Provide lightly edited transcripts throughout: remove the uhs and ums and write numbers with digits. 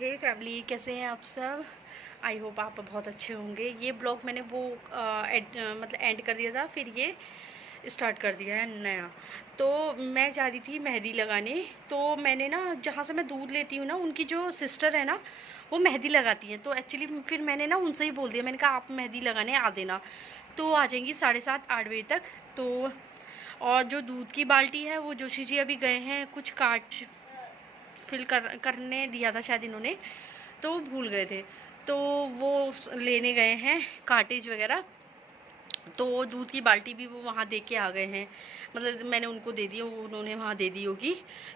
हे family, कैसे हैं आप सब। आई होप आप बहुत अच्छे होंगे। ये ब्लॉग मैंने वो मतलब एंड कर दिया था, फिर ये स्टार्ट कर दिया है नया। तो मैं जा रही थी मेहंदी लगाने। तो मैंने ना, जहाँ से मैं दूध लेती हूँ ना, उनकी जो सिस्टर है ना, वो मेहंदी लगाती हैं। तो एक्चुअली फिर मैंने ना उनसे ही बोल दिया, मैंने कहा आप मेहंदी लगाने आ देना। तो आ जाएंगी 7:30-8 बजे तक। तो और जो दूध की बाल्टी है वो जोशी जी अभी गए हैं, कुछ काट फिल करने दिया था शायद इन्होंने, तो भूल गए थे। तो वो लेने गए हैं कार्टेज वगैरह। तो दूध की बाल्टी भी वो वहाँ दे के आ गए हैं, मतलब मैंने उनको दे दी, उन्होंने वहाँ दे दी होगी,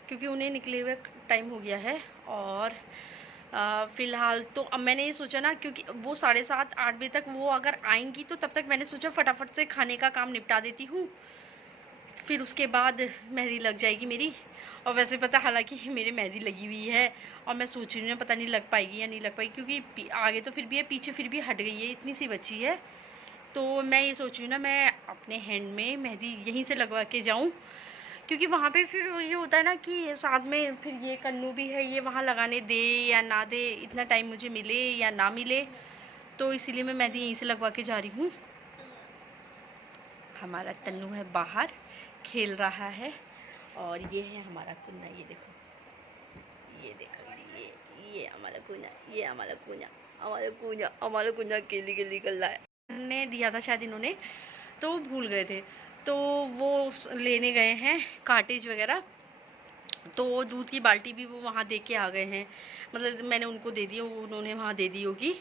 क्योंकि उन्हें निकले हुए टाइम हो गया है। और फ़िलहाल तो अब मैंने ये सोचा ना, क्योंकि वो 7:30-8 बजे तक वो अगर आएंगी, तो तब तक मैंने सोचा फटाफट से खाने का काम निपटा देती हूँ, फिर उसके बाद मेहंदी लग जाएगी मेरी। और वैसे पता, हालांकि मेरी मेहंदी लगी हुई है, और मैं सोच रही हूँ पता नहीं लग पाएगी या नहीं लग पाएगी, क्योंकि आगे तो फिर भी है, पीछे फिर भी हट गई है, इतनी सी बची है। तो मैं ये सोच रही हूँ ना, मैं अपने हैंड में मेहंदी यहीं से लगवा के जाऊँ, क्योंकि वहाँ पे फिर ये होता है ना कि साथ में फिर ये कन्नू भी है, ये वहाँ लगाने दे या ना दे, इतना टाइम मुझे मिले या ना मिले। तो इसीलिए मैं मेहंदी यहीं से लगवा के जा रही हूँ। हमारा तन्नू है बाहर खेल रहा है, और ये है हमारा कुन्ना। ये देखो, ये हमारा कुन्ना, ये हमारा कुन्ना, हमारा कुन्ना केली केली कर रहा है। ने दिया था शायद इन्होंने, तो भूल गए थे। तो वो लेने गए हैं कार्टेज वगैरह। तो दूध की बाल्टी भी वो वहाँ दे के आ गए हैं, मतलब मैंने उनको दे दी, उन्होंने वहाँ दे दी होगी,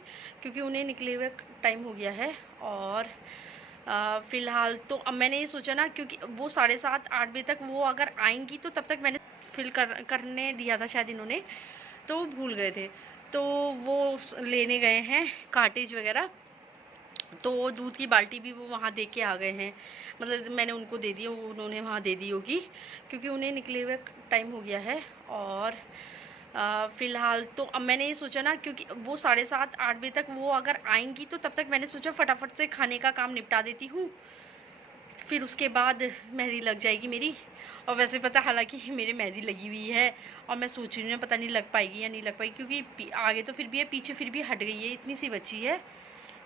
क्योंकि उन्हें निकले हुए टाइम हो गया है। और फ़िलहाल तो अब मैंने ये सोचा ना, क्योंकि वो 7:30-8 बजे तक वो अगर आएंगी, तो तब तक मैंने फिल करने दिया था शायद इन्होंने, तो भूल गए थे। तो वो लेने गए हैं कार्टेज वगैरह। तो दूध की बाल्टी भी वो वहाँ दे के आ गए हैं, मतलब मैंने उनको दे दी, उन्होंने वहाँ दे दी होगी, क्योंकि उन्हें निकले हुए टाइम हो गया है। और फ़िलहाल तो अब मैंने ये सोचा ना, क्योंकि वो 7:30-8 बजे तक वो अगर आएंगी, तो तब तक मैंने सोचा फटाफट से खाने का काम निपटा देती हूँ, फिर उसके बाद मेहंदी लग जाएगी मेरी। और वैसे पता, हालांकि मेरी मेहंदी लगी हुई है, और मैं सोच रही हूँ पता नहीं लग पाएगी या नहीं लग पाएगी, क्योंकि आगे तो फिर भी है, पीछे फिर भी हट गई है, इतनी सी बची है।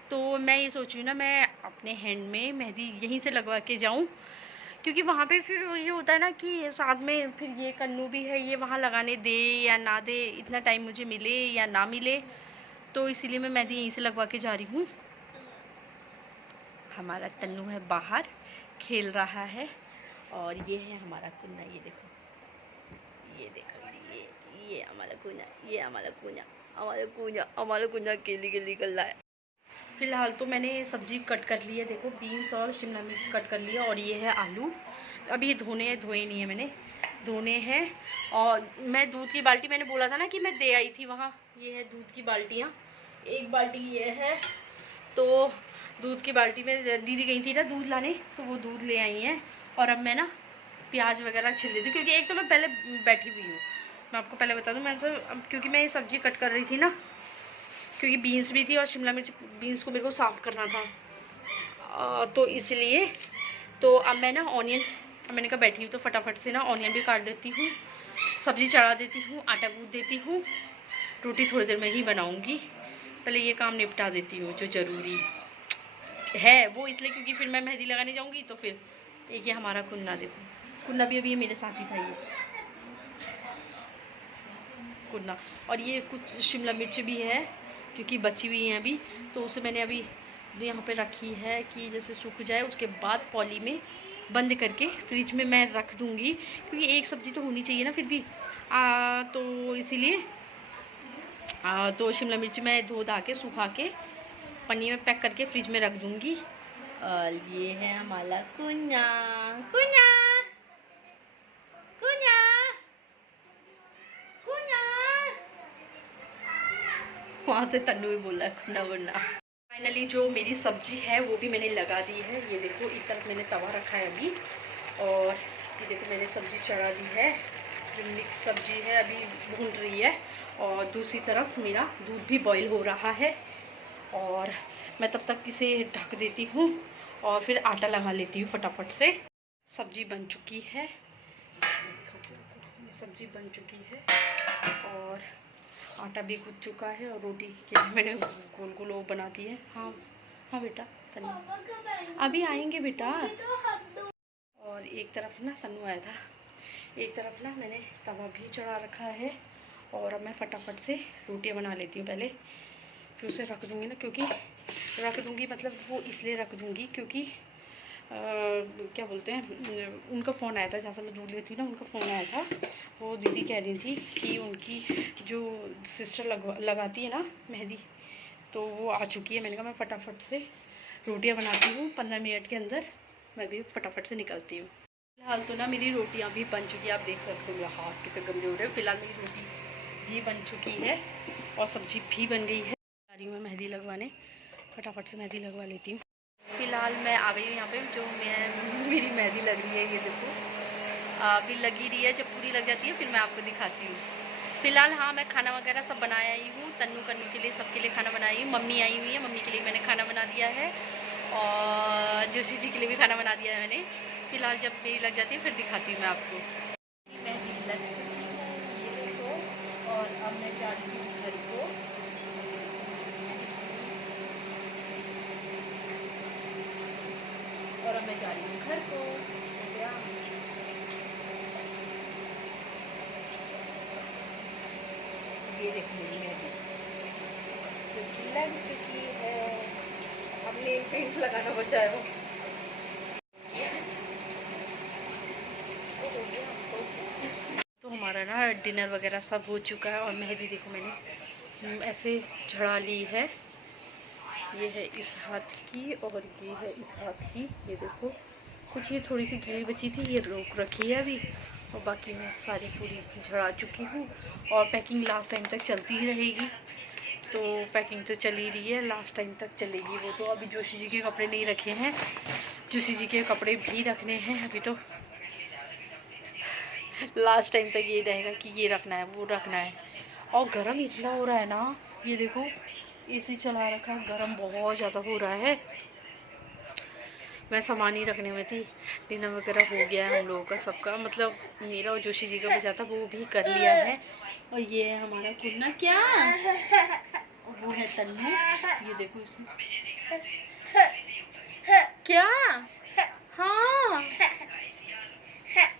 तो मैं ये सोच रही हूँ ना, मैं अपने हैंड में मेहंदी यहीं से लगवा के जाऊँ, क्योंकि वहाँ पे फिर ये होता है ना कि साथ में फिर ये कन्नू भी है, ये वहाँ लगाने दे या ना दे, इतना टाइम मुझे मिले या ना मिले। तो इसीलिए मैं मेहंदी यहीं से लगवा के जा रही हूँ। हमारा तन्नू है बाहर खेल रहा है, और ये है हमारा कुन्ना। ये देखो, ये हमारा कुन्ना, ये हमारा कुन्ना, हमारा कुन्ना केली केली कर रहा है। फ़िलहाल तो मैंने सब्ज़ी कट कर ली है, देखो बीन्स और शिमला मिर्च कट कर लिया, और ये है आलू। अब ये धोने नहीं है, मैंने धोने हैं। और मैं दूध की बाल्टी, मैंने बोला था ना कि मैं दे आई थी वहाँ, ये है दूध की बाल्टियाँ। एक बाल्टी ये है, तो दूध की बाल्टी में दीदी गई थी ना दूध लाने, तो वो दूध ले आई हैं। और अब मैं ना प्याज वगैरह छिल देती हूँ, क्योंकि एक तो मैं पहले बैठी हुई हूँ। मैं आपको पहले बता दूँ, मैं तो अब क्योंकि मैं ये सब्ज़ी कट कर रही थी ना, क्योंकि बीन्स भी थी और शिमला मिर्च, बीन्स को मेरे को साफ़ करना था, तो इसलिए। तो अब मैं ना ऑनियन, मैंने कहा बैठी हूँ तो फटाफट से ना ऑनियन भी काट देती हूँ, सब्ज़ी चढ़ा देती हूँ, आटा गूँथ देती हूँ, रोटी थोड़ी देर में ही बनाऊँगी। पहले ये काम निपटा देती हूँ जो ज़रूरी है, वो इसलिए क्योंकि फिर मैं मेहंदी लगाने जाऊँगी। तो फिर एक ये हमारा कुन्ना, देखो कुन्ना भी अभी ये मेरे साथ ही था, ये कुन्ना। और ये कुछ शिमला मिर्च भी है, क्योंकि बची हुई हैं अभी, तो उसे मैंने अभी यहाँ पे रखी है कि जैसे सूख जाए, उसके बाद पॉली में बंद करके फ्रिज में मैं रख दूँगी, क्योंकि एक सब्ज़ी तो होनी चाहिए ना फिर भी। तो इसीलिए तो शिमला मिर्च मैं धो धा के सुखा के पन्नी में पैक करके फ्रिज में रख दूँगी। और ये है हमारा कुन्ना, कुन्ना कुन्ना कुन्ना, वहाँ से तन्नू भी बोल रहा है कुन्ना कुन्ना। फाइनली जो मेरी सब्जी है वो भी मैंने लगा दी है। ये देखो, एक तरफ मैंने तवा रखा है अभी, और ये देखो मैंने सब्जी चढ़ा दी है, जो मिक्स सब्जी है अभी भून रही है। और दूसरी तरफ मेरा दूध भी बॉईल हो रहा है, और मैं तब तक इसे ढक देती हूँ, और फिर आटा लगा लेती हूँ फटाफट से। सब्जी बन चुकी है, सब्जी बन चुकी है, और आटा भी गूंथ चुका है और रोटी के लिए मैंने गोल गोल वो बना दी है। हाँ हाँ बेटा, तन्नू अभी आएंगे बेटा। और एक तरफ ना तन्नू आया था, एक तरफ ना मैंने तवा भी चढ़ा रखा है। और अब मैं फटाफट से रोटियां बना लेती हूँ पहले, फिर उसे रख दूँगी ना, क्योंकि रख दूँगी मतलब वो इसलिए रख दूँगी क्योंकि क्या बोलते हैं, उनका फ़ोन आया था जहाँ से मैं दूध लेती हूँ ना, उनका फ़ोन आया था। वो दीदी कह रही थी कि उनकी जो सिस्टर लगाती है ना मेहंदी, तो वो आ चुकी है। मैंने कहा मैं फटाफट से रोटियां बनाती हूँ, 15 मिनट के अंदर मैं भी फटाफट से निकलती हूँ। फिलहाल तो ना मेरी रोटियाँ भी बन चुकी है, आप देख सकते हो मेरा हाथ कितने गंदे हो रहे हैं। फिलहाल मेरी रोटी भी बन चुकी है और सब्जी भी बन गई है। आ रही हूँ मैं मेहंदी लगवाने, फटाफट से मेहंदी लगवा लेती हूँ। फिलहाल मैं आ गई हूँ यहाँ पे, जो मेरी मेहंदी लग रही है, ये देखो अभी लगी रही है। जब पूरी लग जाती है फिर मैं आपको दिखाती हूँ। फिलहाल हाँ, मैं खाना वगैरह सब बनाया ही हूँ, तन्नू कन्नू के लिए, सबके लिए खाना बनाई हूँ। मम्मी आई हुई है, मम्मी के लिए मैंने खाना बना दिया है और जोशी जी के लिए भी खाना बना दिया है मैंने। फिलहाल जब मेरी लग जाती है फिर दिखाती हूँ मैं आपको। मेहंदी लग चुकी है ये देखो, और अब मैं जा रही हूँ घर को। और अब मैं जा रही हूँ घर को। ये देखिए मेहंदी लग चुकी है, अब नेल पेंट लगाना बचा है वो। तो हमारा ना डिनर वगैरह सब हो चुका है और मेहंदी देखो मैंने ऐसे झड़ा ली है। ये है इस हाथ की और ये है इस हाथ की, ये देखो। कुछ ये थोड़ी सी गीली बची थी, ये रोक रखी है अभी, और बाकी मैं सारी पूरी झड़ा चुकी हूँ। और पैकिंग लास्ट टाइम तक चलती ही रहेगी, तो पैकिंग तो चल ही रही है, लास्ट टाइम तक चलेगी वो। तो अभी जोशी जी के कपड़े नहीं रखे हैं, जोशी जी के कपड़े भी रखने हैं अभी। तो लास्ट टाइम तक ये रहेगा कि ये रखना है वो रखना है। और गर्म इतना हो रहा है ना, ये देखो एसी चला रखा है, गर्म बहुत ज़्यादा हो रहा है। मैं सामान ही रखने में थी, डिनर वगैरह हो गया है हम लोगों का सबका, मतलब मेरा और जोशी जी का बचा था वो भी कर लिया है। और ये है हमारा कुन्ना, क्या और वो है तन्नू, ये देखो इसमें क्या। हाँ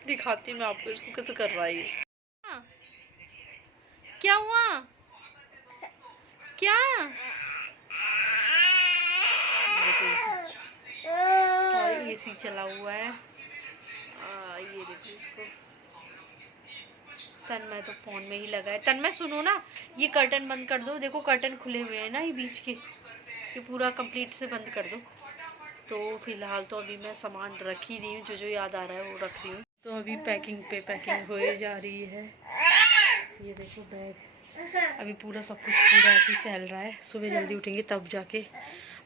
दिखाती हूँ मैं आपको इसको कैसे कर रहा है ये। क्या हुआ, क्या और एसी चला हुआ है। ये देखो इसको। तन्मय तो फोन में ही लगा है। तन्मय सुनो ना, ये कर्टन बंद कर दो, देखो कर्टन खुले हुए हैं ना ये बीच के, ये पूरा कंप्लीट से बंद कर दो। तो फिलहाल तो अभी मैं सामान रख ही रही हूँ, जो जो याद आ रहा है वो रख रही हूँ। तो अभी पैकिंग पे पैकिंग हो जा रही है। ये देखो बैग, अभी पूरा सब कुछ पूरा ऐसे फैल रहा है। सुबह जल्दी उठेंगे तब जाके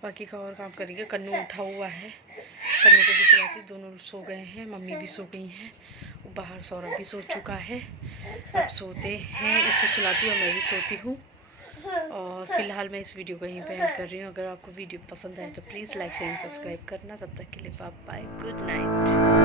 बाकी का और काम करेंगे। कन्नू उठा हुआ है, कन्नू को भी सुलाती, दोनों सो गए हैं, मम्मी भी सो गई हैं, बाहर सौरभ भी सो चुका है। अब सोते हैं, इसको सुलाती और मैं भी सोती हूँ। और फिलहाल मैं इस वीडियो को यहीं पे एंड कर रही हूँ। अगर आपको वीडियो पसंद आए तो प्लीज़ लाइक शेयर सब्सक्राइब करना। तब तक के लिए बाय बाय, गुड नाइट।